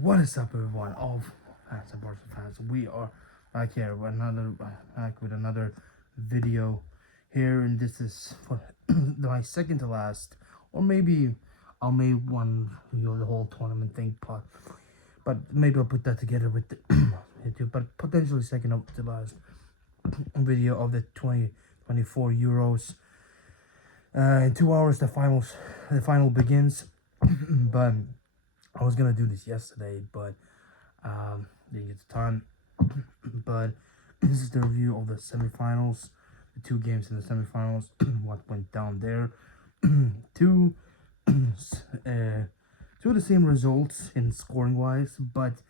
What is up, everyone? All fans and Barca fans, we are back here with another video here, and this is for my second to last, or maybe I'll make one the whole tournament thing, but maybe I'll put that together with the YouTube, but potentially second up to last video of the 2024 Euros. In 2 hours, the final begins, but I was gonna do this yesterday, but didn't get the time. But this is the review of the semifinals, the two games in the semifinals, what went down there. two, two of the same results in scoring wise, but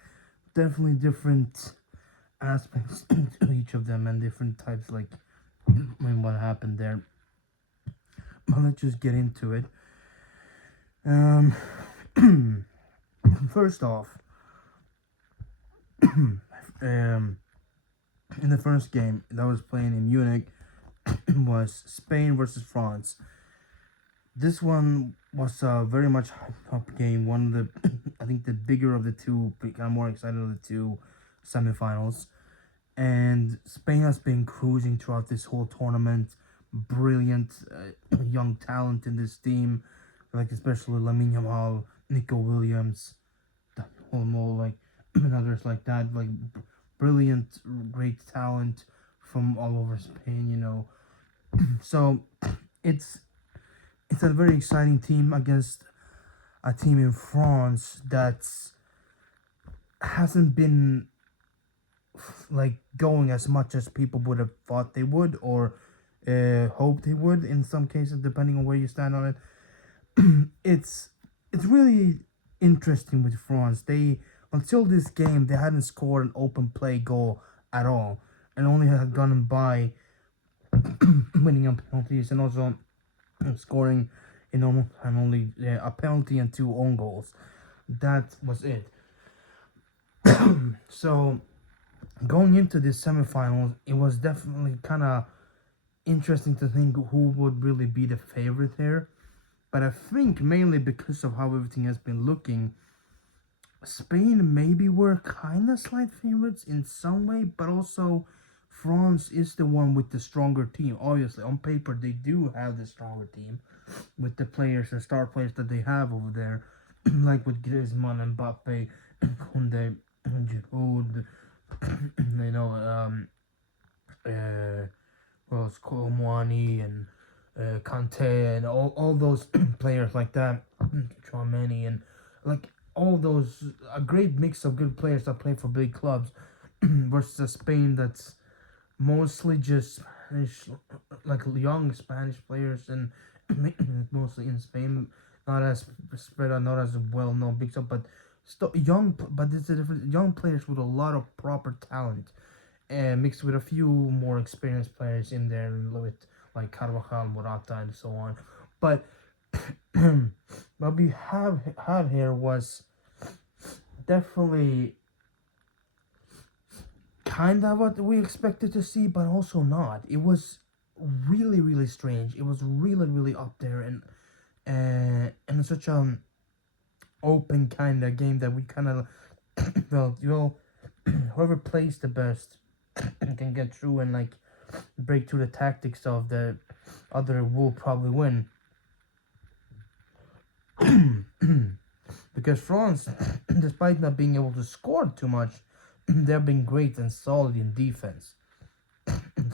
definitely different aspects to each of them and different types, like what happened there. But let's just get into it. First off, in the first game that was playing in Munich was Spain versus France. This one was a very much hyped game. One of the, I think, the bigger of the two, kind of more excited of the two semifinals. And Spain has been cruising throughout this whole tournament. Brilliant young talent in this team, like especially Lamine Yamal, Nico Williams, Olmo, like and others like that, like brilliant, great talent from all over Spain, So it's a very exciting team against a team in France that's hasn't been like going as much as people would have thought they would, or hoped they would in some cases, depending on where you stand on it. It's really interesting with France. They, until this game, they hadn't scored an open play goal at all, and only had gone by winning on penalties and also scoring in normal time only a penalty and 2 own goals. That was it. So going into this semifinals, it was definitely kind of interesting to think who would really be the favorite here. But I think mainly because of how everything has been looking, Spain maybe were kind of slight favorites in some way, but also France is the one with the stronger team. Obviously, on paper, they do have the stronger team with the players, the star players that they have over there, like with Griezmann, Mbappe, Koundé, Giroud, well, it's Colomwani and Kante and all those players like that, Chouameni, and like all those, a great mix of good players that play for big clubs versus a Spain that's mostly just Spanish, like young Spanish players, and mostly in Spain, not as spread out, not as well known big stuff, but still young. But it's a different young players with a lot of proper talent, and mixed with a few more experienced players in there, with like Carvajal, Morata, and so on. But what we had here was definitely kind of what we expected to see, but also not. It was really, really strange. It was really, really up there, and such an open kind of game that we kind of whoever plays the best can get through and like break through the tactics of the other will probably win. Because France, despite not being able to score too much, they've been great and solid in defense.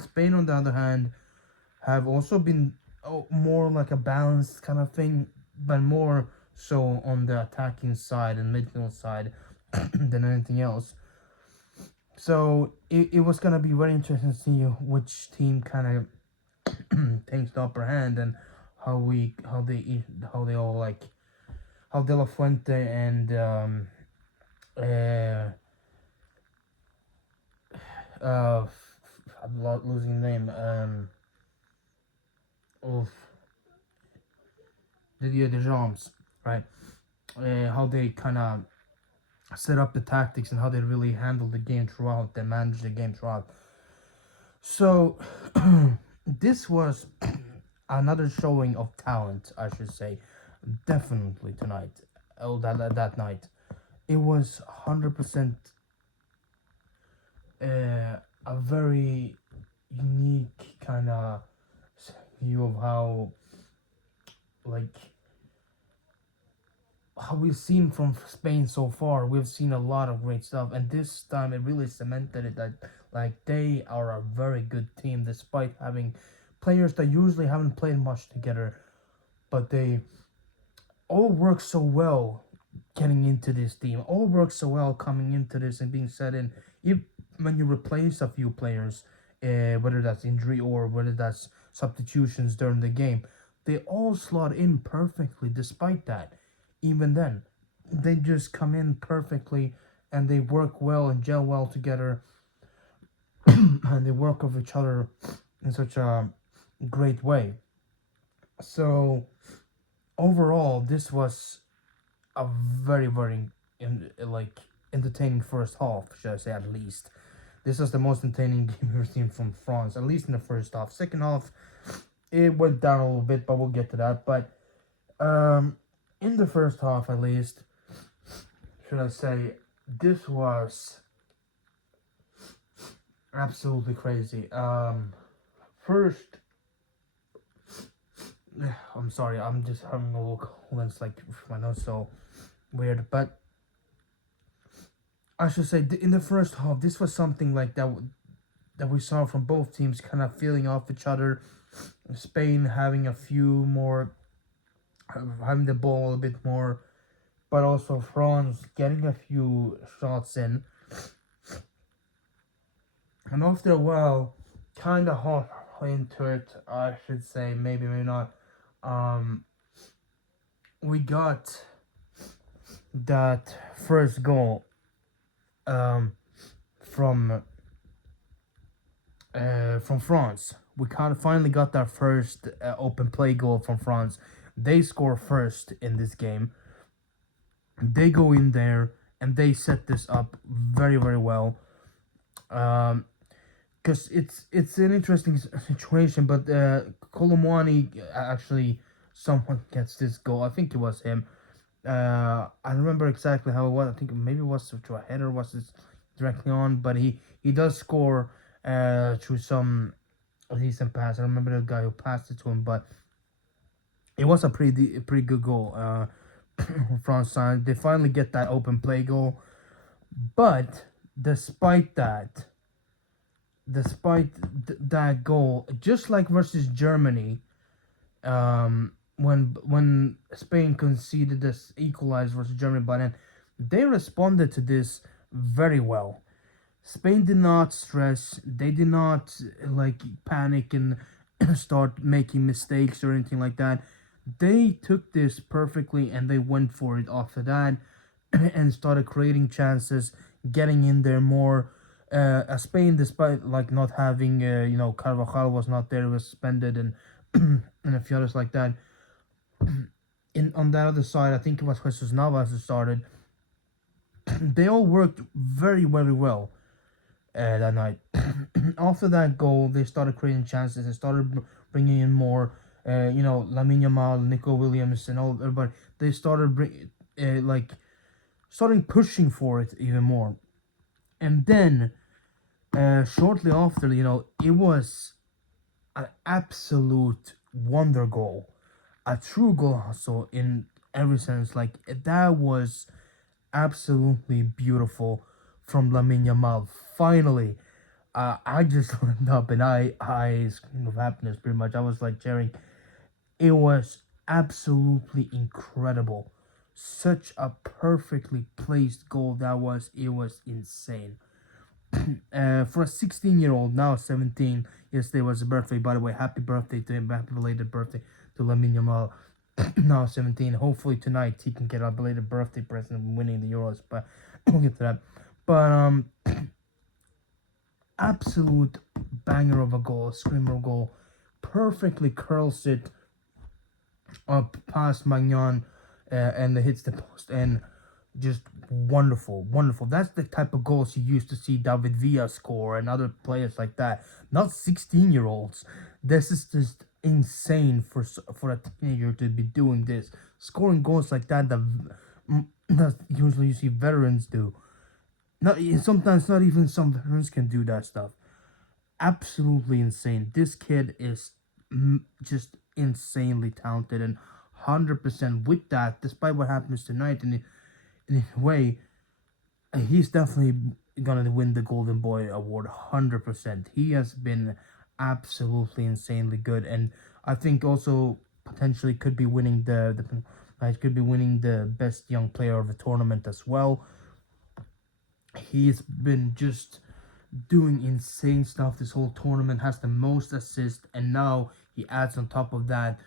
Spain, on the other hand, have also been more like a balanced kind of thing, but more so on the attacking side and midfield side than anything else. So it was gonna be very interesting to see which team kind of takes the upper hand, and how they all like, how De La Fuente and I'm losing the name, Didier Deschamps, right? How they kind of set up the tactics and how they really handle the game throughout, they manage the game throughout. So this was another showing of talent, I should say, definitely tonight. That night, it was 100% a very unique kind of view of like how we've seen from Spain so far. We've seen a lot of great stuff, and this time it really cemented it that like they are a very good team, despite having players that usually haven't played much together, but they all work so well getting into this team. All work so well coming into this and being set in. If when you replace a few players, whether that's injury or whether that's substitutions during the game, they all slot in perfectly. Despite that, even then, they just come in perfectly and they work well and gel well together, and they work with each other in such a great way. So overall, this was a very like entertaining first half, should I say at least. This was the most entertaining game we've seen from France, at least in the first half. Second half, it went down a little bit, but we'll get to that. But in the first half, at least, should I say, this was absolutely crazy. First, I'm sorry, I'm just having a little cold. It's like my nose so weird, but I should say in the first half, this was something like that we saw from both teams, kind of feeling off each other. Spain having a few more, having the ball a bit more, but also France getting a few shots in. And after a while, kind of hot into it, I should say, maybe not. Um, we got that first goal um, from from France. We kind of finally got that first open play goal from France. They score first in this game. They go in there and they set this up very well. Because it's an interesting situation, but Kolomwani actually someone gets this goal. I think it was him. I remember exactly how it was. I think maybe it was to a header, was this directly on, but he does score through some decent pass. I remember the guy who passed it to him, but it was a pretty good goal. From France side, they finally get that open play goal, but despite that, that goal, just like versus Germany, when Spain conceded this equalizer versus Germany, but then they responded to this very well. Spain did not stress. They did not like panic and start making mistakes or anything like that. They took this perfectly and they went for it after that and started creating chances, getting in there more. Spain, despite like not having, Carvajal was not there, was suspended, and and a few others like that. In on that other side, I think it was Jesus Navas who started. They all worked very well that night. After that goal, they started creating chances and started bringing in more. Lamine Yamal, Nico Williams, and all everybody. They started starting pushing for it even more. And then shortly after, it was an absolute wonder goal, a true goal hustle in every sense. Like that was absolutely beautiful from Lamine Yamal. Finally, I just looked up and I screamed of happiness. Pretty much, I was like cheering. It was absolutely incredible. Such a perfectly placed goal that was. It was insane. For a 16-year-old, now 17. Yesterday was his birthday, by the way. Happy birthday to him. Happy belated birthday to Lamine Yamal. Now 17. Hopefully tonight he can get a belated birthday present winning the Euros, but we'll get to that. But absolute banger of a goal, screamer goal. Perfectly curls it up past Magnan and hits the post, and just wonderful. That's the type of goals you used to see David Villa score and other players like that. Not 16-year-olds. This is just insane for a teenager to be doing this, scoring goals like that. That that usually you see veterans do. Not sometimes not even some veterans can do that stuff. Absolutely insane. This kid is just insanely talented and 100% with that. Despite what happens tonight, in a way, he's definitely gonna win the Golden Boy Award 100%. He has been absolutely insanely good, and I think also potentially could be winning could be winning the best young player of the tournament as well. He's been just doing insane stuff this whole tournament. Has the most assists, and now he adds on top of that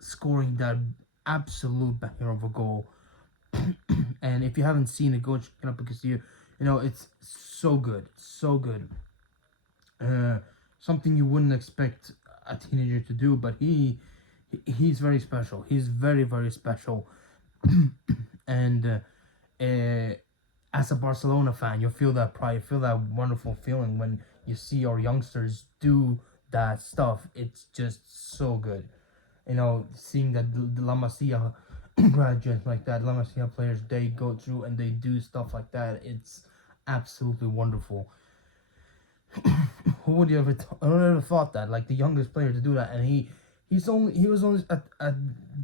scoring that absolute banger of a goal. And if you haven't seen it, go check it out because you know it's so good, so good. Uh, Something you wouldn't expect a teenager to do, but he's very special. He's very special, and as a Barcelona fan, you feel that pride, you feel that wonderful feeling when you see our youngsters do that stuff. It's just so good. You know, seeing that the La Masia graduates like that, La Masia players, they go through and they do stuff like that. It's absolutely wonderful. Who would you ever? I don't ever thought that like the youngest player to do that, and he was only at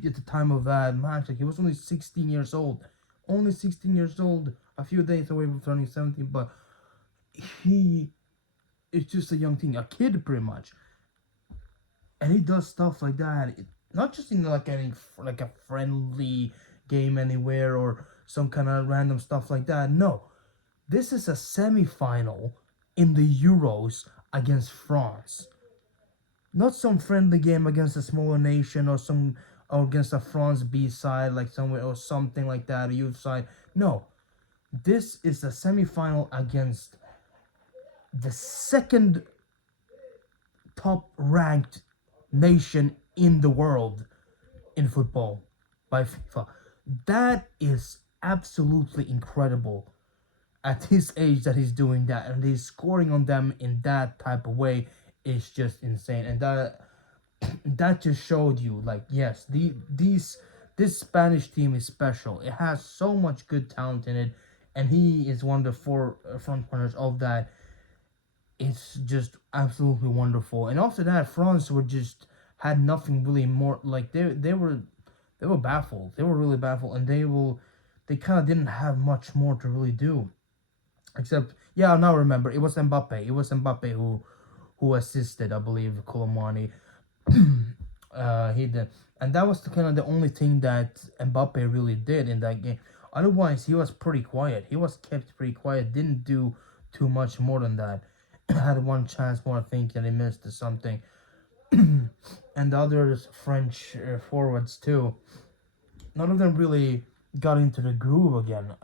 the time of that match, like he was only 16 years old, only 16 years old, a few days away from turning 17, but he is just a young thing, a kid pretty much, and he does stuff like that. Not just in like any like a friendly game anywhere or some kind of random stuff like that. No, this is a semi-final in the Euros against France. Not some friendly game against a smaller nation or some or against a France B side like somewhere or something like that, a youth side. No, this is a semi-final against the second top ranked nation in the world in football by FIFA. That is absolutely incredible at his age that he's doing that, and he's scoring on them in that type of way is just insane. And that just showed you like yes, this Spanish team is special. It has so much good talent in it, and he is one of the four front runners of that. It's just absolutely wonderful. And after that, France were just had nothing really more. Like they were baffled. They were really baffled, and they kind of didn't have much more to really do. Except, yeah, I now remember it was Mbappe. It was Mbappe who assisted, I believe, Colomani. He did, and that was the kind of the only thing that Mbappe really did in that game. Otherwise, he was pretty quiet. He was kept pretty quiet. Didn't do too much more than that. Had one chance more, I think, that he missed or something. And the others French forwards too. None of them really got into the groove again.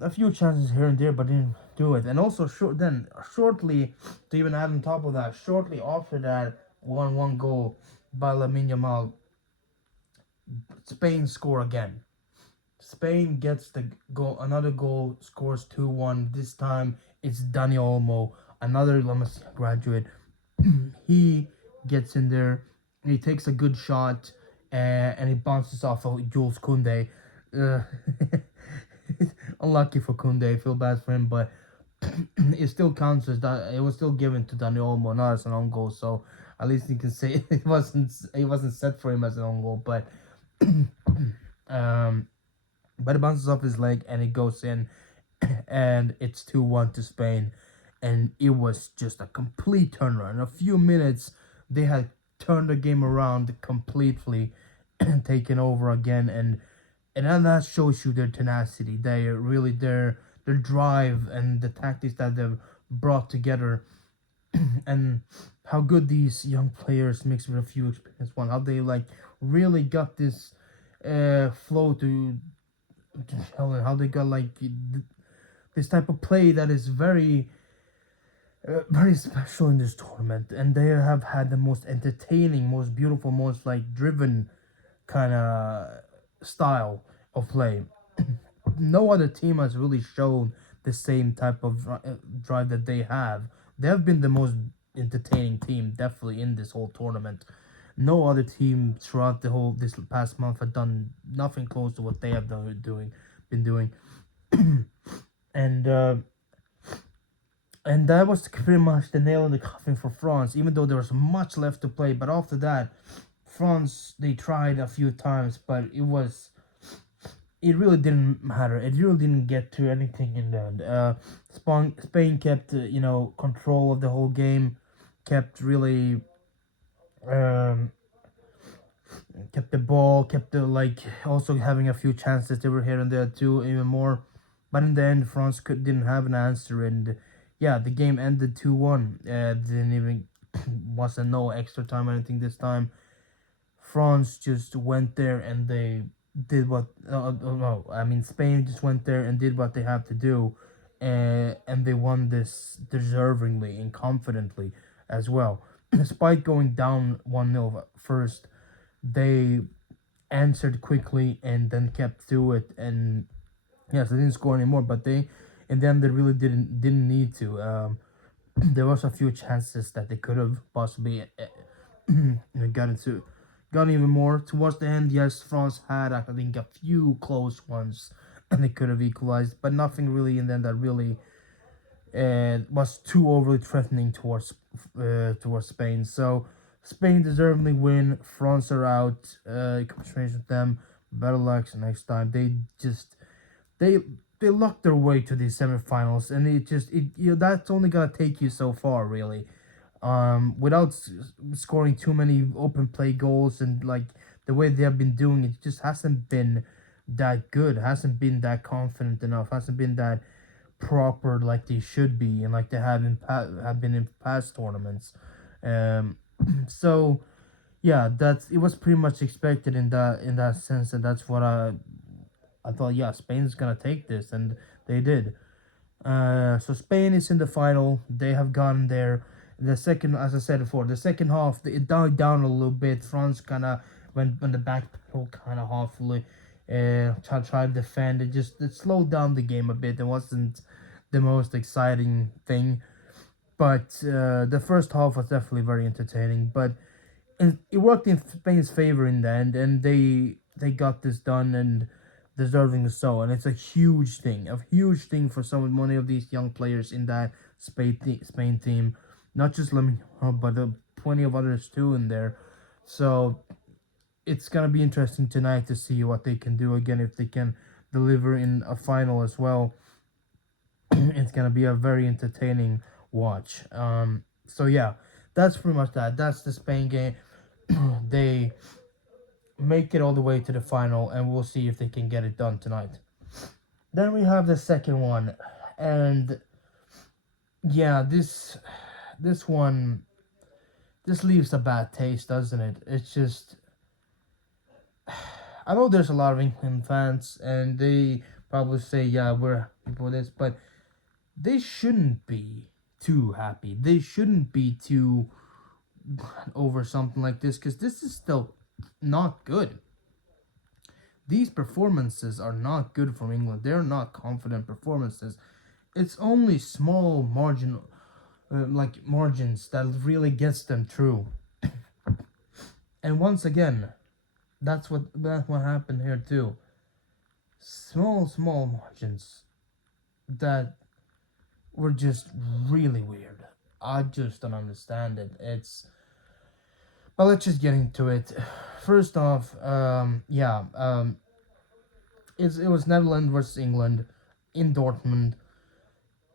A few chances here and there, but didn't do it. And also, shortly to even add on top of that, shortly after that 1-1 goal by Lamine Yamal, Spain score again. Spain gets the goal, another goal, scores 2-1. This time it's Dani Olmo, another La Masia graduate. He gets in there, and he takes a good shot, and he bounces off of Jules Koundé. Uh, Unlucky for Koundé, feel bad for him, but it still counts as that it was still given to Dani Olmo, not as an own goal. So at least you can say it wasn't set for him as an own goal, um, but it bounces off his leg and it goes in, and it's 2-1 to Spain, and it was just a complete turnaround. In a few minutes, they had turned the game around completely, and taken over again, and then that shows you their tenacity. They really their drive and the tactics that they've brought together, and how good these young players mixed with a few experienced ones. How they like really got this flow to tell, and how they got like this type of play that is very special in this tournament, and they have had the most entertaining, most beautiful, most like driven kind of style of play. No other team has really shown the same type of drive that they have. They have been the most entertaining team, definitely in this whole tournament. No other team throughout the whole this past month had done nothing close to what they have been doing, and and that was pretty much the nail in the coffin for France. Even though there was much left to play, but after that, France they tried a few times, but it really didn't matter. It really didn't get to anything in the end. Spain kept control of the whole game, kept really um, kept the ball, kept the like also having a few chances they were here and there too, even more. But in the end, didn't have an answer, and yeah, the game ended 2-1. Didn't even wasn't no extra time or anything this time. France just went there and they did what. No, I mean Spain just went there and did what they have to do, and they won this deservingly and confidently as well. Despite going down 1-0 first, they answered quickly and then kept through it. And yes, they didn't score anymore, but they and then they really didn't need to. There was a few chances that they could have possibly got into got even more towards the end. Yes, France had I think a few close ones and they could have equalized, but nothing really in the end that really was too overly threatening towards Spain. So Spain deservedly win. France are out. Congratulations with them. Better luck next time. They they lucked their way to the semifinals, and that's only gonna take you so far, really. Without scoring too many open play goals and like the way they have been doing it, just hasn't been that good. Hasn't been that confident enough. Hasn't been that proper like they should be and like they have been in past tournaments. Um, so yeah, that's it was pretty much expected in that sense, and that's what I thought. Yeah, Spain's gonna take this, and they did. So Spain is in the final. They have gone there. The second, as I said before, the second half it died down a little bit. France kind of went on the back pedal kind of halfly. Tried to defend. It slowed down the game a bit. It wasn't the most exciting thing, but the first half was definitely very entertaining. But it worked in Spain's favor in the end, and they got this done and deserving so. And it's a huge thing for many of these young players in that Spain team, not just Lemmy, but plenty of others too in there. So it's gonna be interesting tonight to see what they can do again if they can deliver in a final as well. It's gonna be a very entertaining watch. So yeah, that's pretty much that. That's the Spain game. They make it all the way to the final, and we'll see if they can get it done tonight. Then we have the second one, and yeah, this one this leaves a bad taste, doesn't it? It's just I know there's a lot of England fans, and they probably say, "Yeah, we're happy for this," but they shouldn't be too happy. They shouldn't be too over something like this because this is still not good. These performances are not good from England. They're not confident performances. It's only small margins that really gets them through. And once again, that's what happened here too. Small margins that were just really weird. I just don't understand it. But let's just get into it. First off, it was Netherlands versus England in Dortmund,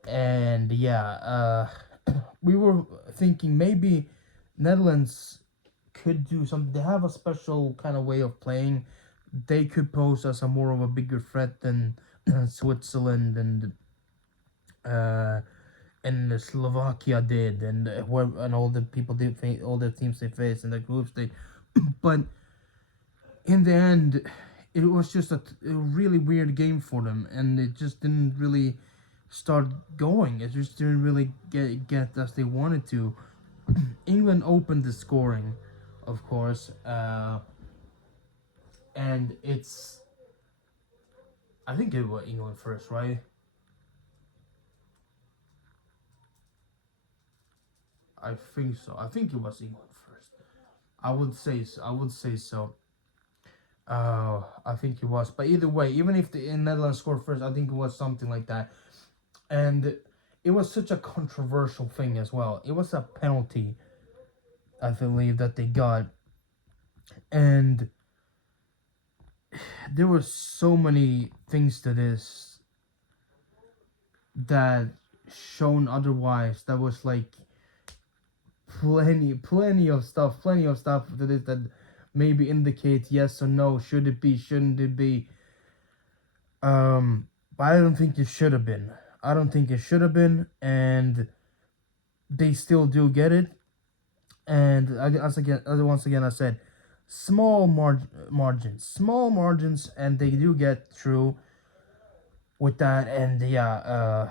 and we were thinking maybe Netherlands could do something. They have a special kind of way of playing. They could pose as a more of a bigger threat than Switzerland uh, and Slovakia did, and all the people all the teams they faced in the group stage. But in the end, it was just a really weird game for them, and it just didn't really start going. It just didn't really get as they wanted to. England opened the scoring, of course, and I think it was England first, right? I think so. I think it was England first. I would say so. I think it was. But either way, even if the Netherlands scored first, I think it was something like that. And it was such a controversial thing as well. It was a penalty, I believe, that they got, and there were so many things to this that shown otherwise. That was like plenty of stuff to this that maybe indicate yes or no. Should it be? Shouldn't it be? But I don't think it should have been. I don't think it should have been, and they still do get it. And once again, I said, small margins, and they do get through with that. And yeah,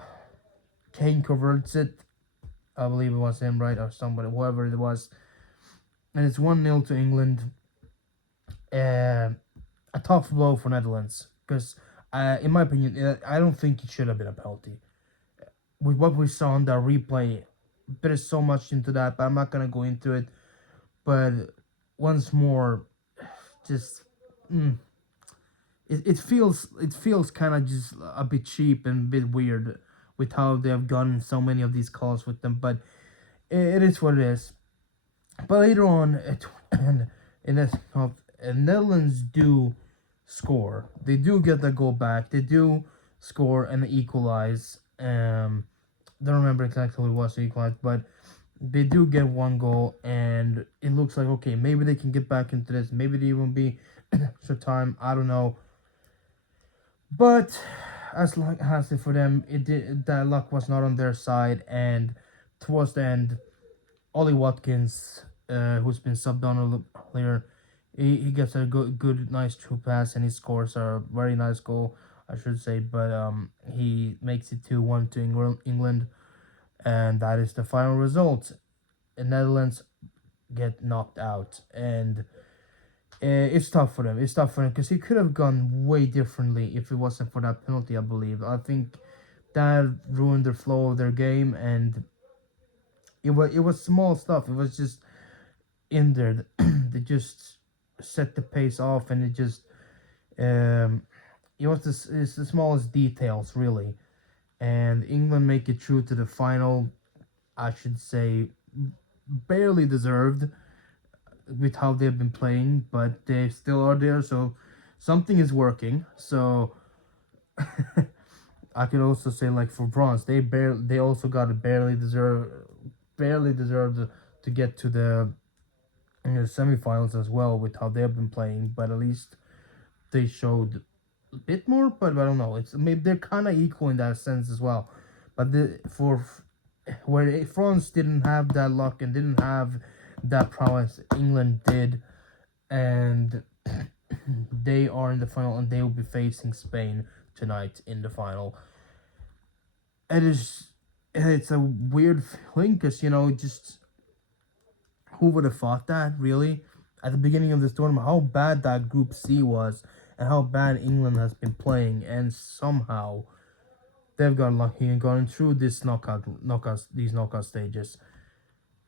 Kane converts it. I believe it was him, right, or somebody, whoever it was, and it's 1-0 to England. Uh, a tough blow for Netherlands because, in my opinion, I don't think it should have been a penalty. With what we saw on the replay, there's so much into that, but I'm not gonna go into it. But once more, just mm, it feels kind of just a bit cheap and a bit weird with how they have gotten so many of these calls with them. But it is what it is. But later on, in this, Netherlands do score. They do get the goal back. They do score and equalize. Don't remember exactly what it was to equalize, but they do get one goal, and it looks like okay, maybe they can get back into this. Maybe they won't be extra time. I don't know, but as luck has it for them, it did that luck was not on their side, and towards the end, Ollie Watkins, who's been subbed on a little earlier, he gets a good, nice true pass, and he scores a very nice goal, I should say. But he makes it 2-1 to England, and that is the final result. The Netherlands get knocked out, and it's tough for them. It's tough for them because it could have gone way differently if it wasn't for that penalty. I believe. I think that ruined the flow of their game, and it was small stuff. It was just in there. They just set the pace off, and um, it's the smallest details really. And England make it through to the final. I should say, barely deserved with how they've been playing, but they still are there. So something is working. So I could also say like for bronze, they also got to barely deserved to get to the semifinals as well with how they've been playing. But at least they showed a bit more. But I don't know. It's maybe they're kind of equal in that sense as well. But for where France didn't have that luck and didn't have that prowess, England did, and they are in the final, and they will be facing Spain tonight in the final. It is, it's a weird feeling because just who would have thought that really at the beginning of this tournament how bad that Group C was and how bad England has been playing, and somehow they've got lucky and gotten through these knockout stages.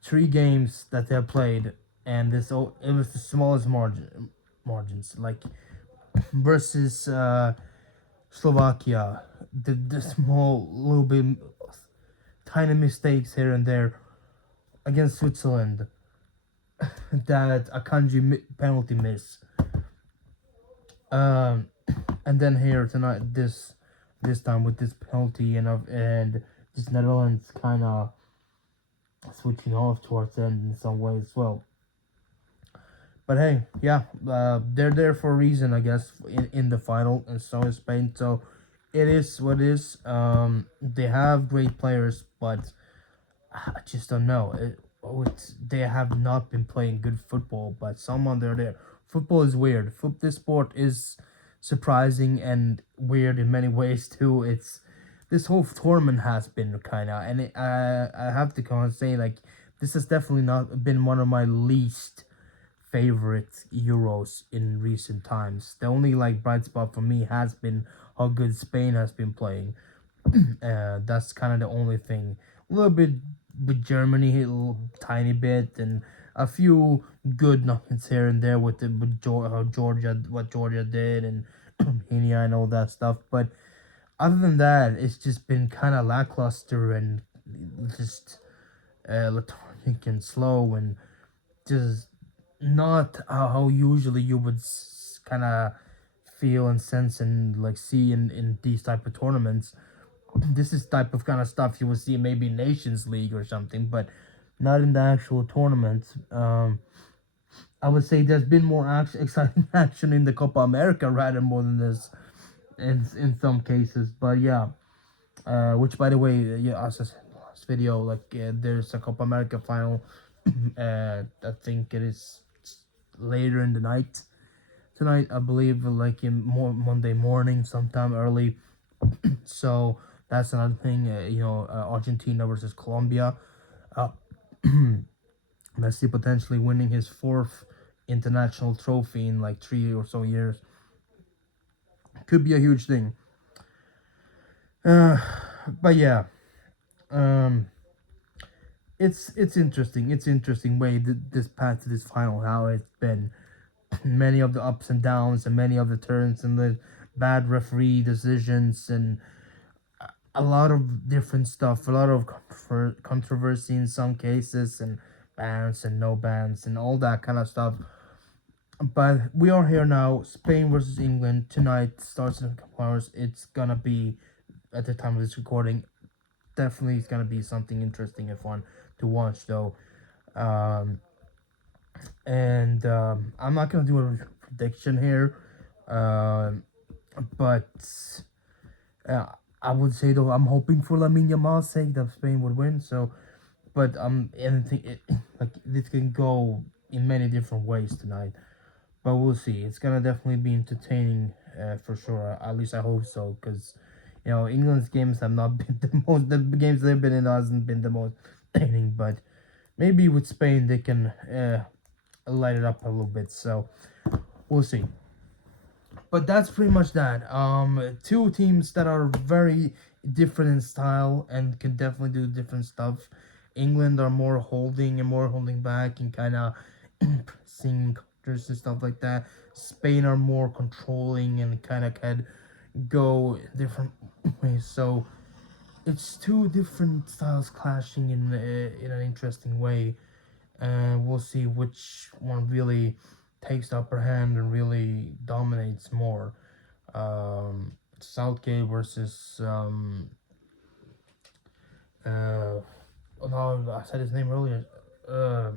3 games that they have played, and it was the smallest margins like versus Slovakia, the small little bit tiny mistakes here and there against Switzerland, that a Kanji penalty miss, um, and then here tonight this time with this penalty and this Netherlands kind of switching off towards the end in some ways as well. But hey, yeah, they're there for a reason, I guess, in the final, and so is Spain. So it is what it is. They have great players, but I just don't know. They have not been playing good football, but someone they're there. Football is weird. This sport is surprising and weird in many ways too. It's this whole tournament has been kind of, and I have to kind of say like this has definitely not been one of my least favorite Euros in recent times. The only like bright spot for me has been how good Spain has been playing. That's kind of the only thing. A little bit with Germany, a little tiny bit, and a few good nuggets here and there with how Georgia, what Georgia did, and Romania and all that stuff. But other than that, it's just been kind of lackluster and just lethargic and slow and just not how usually you would kind of feel and sense and like see in these type of tournaments. This is type of kind of stuff you would see maybe Nations League or something, but not in the actual tournaments. I would say there's been more exciting action in the Copa America rather more than this in some cases. But yeah, which by the way, yeah, as I said in the last video, like there's a Copa America final. I think it is later in the night tonight. I believe like in Monday morning, sometime early. So that's another thing. Argentina versus Colombia. Uh, Messi potentially winning his fourth international trophy in like 3 or so years could be a huge thing. Uh, but yeah, um, it's interesting. It's interesting way this path to this final how it's been. Many of the ups and downs and many of the turns and the bad referee decisions and a lot of different stuff. A lot of controversy in some cases and bans and no bans and all that kind of stuff. But we are here now. Spain versus England tonight starts in a couple hours. It's gonna be at the time of this recording. Definitely, it's gonna be something interesting and fun to watch, though. Um, and I'm not gonna do a prediction here, um, but uh, I would say though I'm hoping for Lamine Yamal's sake that Spain would win. So, but anything like this can go in many different ways tonight. But we'll see. It's gonna definitely be entertaining for sure. At least I hope so, because England's games have not been the most. The games they've been in hasn't been the most entertaining. But maybe with Spain they can light it up a little bit. So we'll see. But that's pretty much that. Two teams that are very different in style and can definitely do different stuff. England are more holding back and kind of pressing counters and stuff like that. Spain are more controlling and kind of can go different ways. So it's two different styles clashing in an interesting way, and we'll see which one really takes the upper hand and really dominates more. Southgate versus oh no, I said his name earlier. Uh,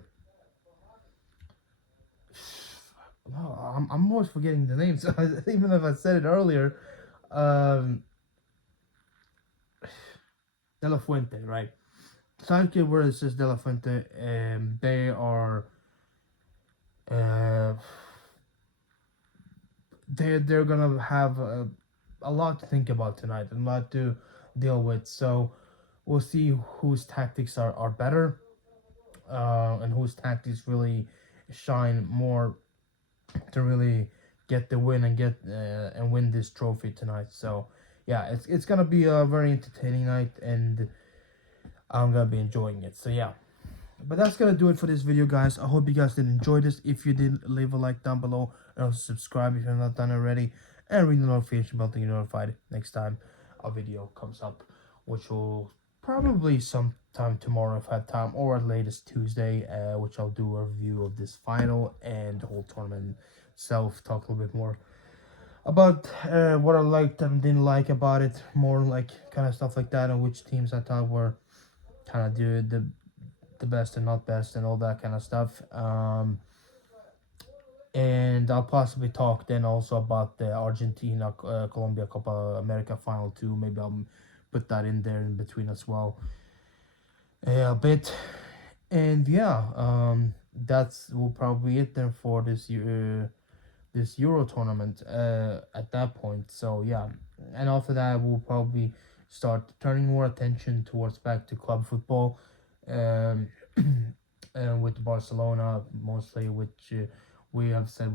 no, I'm always forgetting the names. Even if I said it earlier. Um, De La Fuente, right? Southgate versus De La Fuente. They are. Uh, they're gonna have a lot to think about tonight and a lot to deal with. So we'll see whose tactics are better, and whose tactics really shine more to really get the win and get and win this trophy tonight. So yeah, it's gonna be a very entertaining night, and I'm gonna be enjoying it. So yeah. But that's gonna do it for this video, guys. I hope you guys did enjoy this. If you did, leave a like down below and also subscribe if you're not done already, and ring the notification bell to get notified next time a video comes up, which will probably sometime tomorrow if I have time, or at latest Tuesday, which I'll do a review of this final and the whole tournament itself, talk a little bit more about what I liked and didn't like about it, more like kind of stuff like that, and which teams I thought were kind of do the best and not best and all that kind of stuff. And I'll possibly talk then also about the Argentina Colombia Copa America final too. Maybe I'll put that in there in between as well a bit. And yeah, that's will probably it then for this Euro tournament at that point. So yeah, and after that we'll probably start turning more attention towards back to club football, um, and with Barcelona mostly, which we have said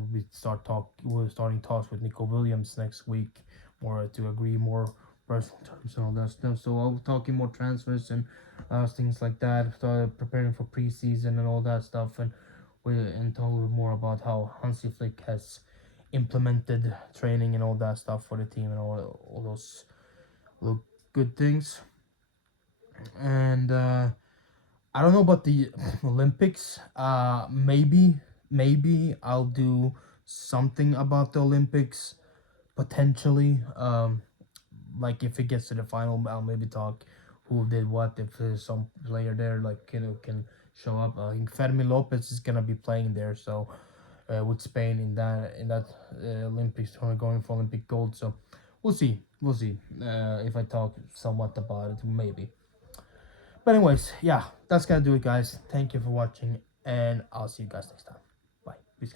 we're starting talks with Nico Williams next week, more to agree more personal terms and all that stuff. So I'll be talking more transfers and things like that, start preparing for preseason and all that stuff, and and talk a little more about how Hansi Flick has implemented training and all that stuff for the team and all those little good things. And I don't know about the Olympics. Maybe I'll do something about the Olympics potentially. Like if it gets to the final, I'll maybe talk who did what. If there's some player there like can show up. I think Fermi Lopez is gonna be playing there. So with Spain in that Olympics tournament going for Olympic gold. So we'll see if I talk somewhat about it maybe. But anyways, yeah, that's gonna do it, guys. Thank you for watching, and I'll see you guys next time. Bye. Peace,